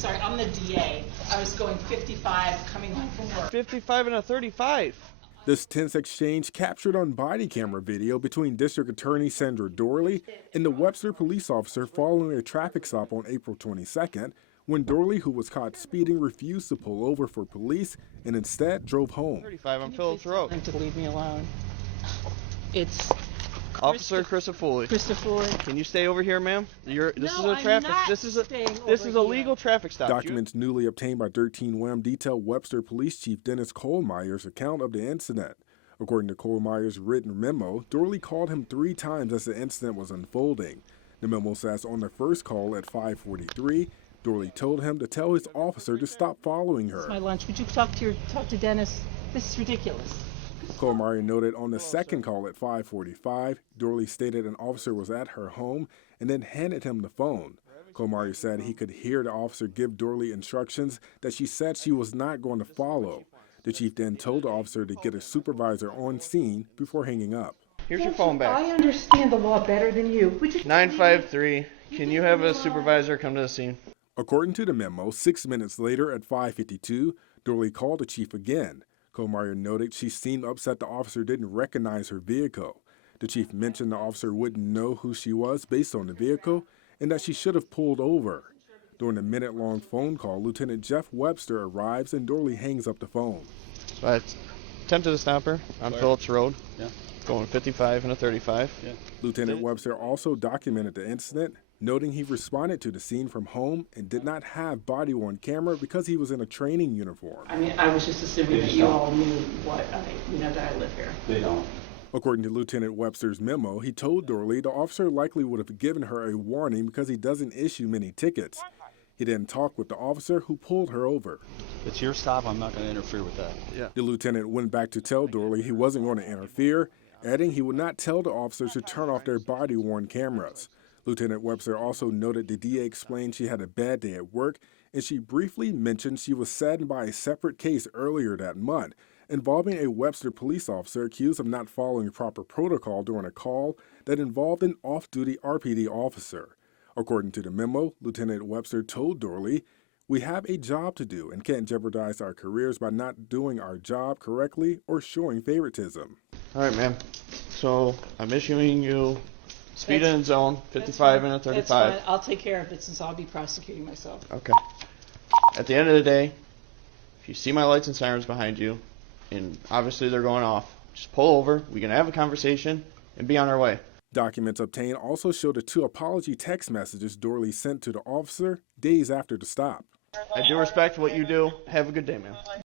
Sorry, I'm the DA. I was going 55 coming home from work. 55 and a 35. This tense exchange captured on body camera video between District Attorney Sandra Doorley and the Webster police officer following a traffic stop on April 22nd, when Doorley, who was caught speeding, refused to pull over for police and instead drove home. 35 on Phillips Road. To leave me alone. It's Officer Christopher. Can you stay over here, ma'am? This is a legal traffic stop. Documents newly obtained by 13 WHAM detail Webster Police Chief Dennis Kohlmeier's account of the incident. According to Kohlmeier's written memo, Doorley called him 3 times as the incident was unfolding. The memo says on the first call at 5:43, Doorley told him to tell his officer to stop following her. It's my lunch. Would you talk to Dennis? This is ridiculous. Kohlmeier noted on the second call at 5:45, Doorley stated an officer was at her home and then handed him the phone. Kohlmeier said he could hear the officer give Doorley instructions that she said she was not going to follow. The chief then told the officer to get a supervisor on scene before hanging up. Here's your phone back. I understand the law better than you. 953. Can you have a supervisor come to the scene? According to the memo, 6 minutes later at 5:52, Doorley called the chief again. Kohlmeier noted she seemed upset the officer didn't recognize her vehicle. The chief mentioned the officer wouldn't know who she was based on the vehicle and that she should have pulled over. During a minute-long phone call, Lieutenant Jeff Webster arrives and Doorley hangs up the phone. So I attempted to stop her on Phillips Road, going 55 and a 35. Lieutenant Webster also documented the incident, noting he responded to the scene from home and did not have body-worn camera because he was in a training uniform. I mean, I was just assuming that you all knew that I live here. They don't. According to Lieutenant Webster's memo, he told Doorley the officer likely would have given her a warning because he doesn't issue many tickets. He then talked with the officer who pulled her over. It's your stop. I'm not going to interfere with that. The lieutenant went back to tell Doorley he wasn't going to interfere, adding he would not tell the officers to turn off their body-worn cameras. Lieutenant Webster also noted the DA explained she had a bad day at work, and she briefly mentioned she was saddened by a separate case earlier that month involving a Webster police officer accused of not following proper protocol during a call that involved an off-duty RPD officer. According to the memo, Lieutenant Webster told Doorley, "We have a job to do and can't jeopardize our careers by not doing our job correctly or showing favoritism." All right, ma'am. So I'm issuing you speed in zone, 55 and a 35. That's fine. I'll take care of it since I'll be prosecuting myself. Okay. At the end of the day, if you see my lights and sirens behind you, and obviously they're going off, just pull over, we can have a conversation, and be on our way. Documents obtained also show the 2 apology text messages Doorley sent to the officer days after the stop. I do respect what you do. Have a good day, man.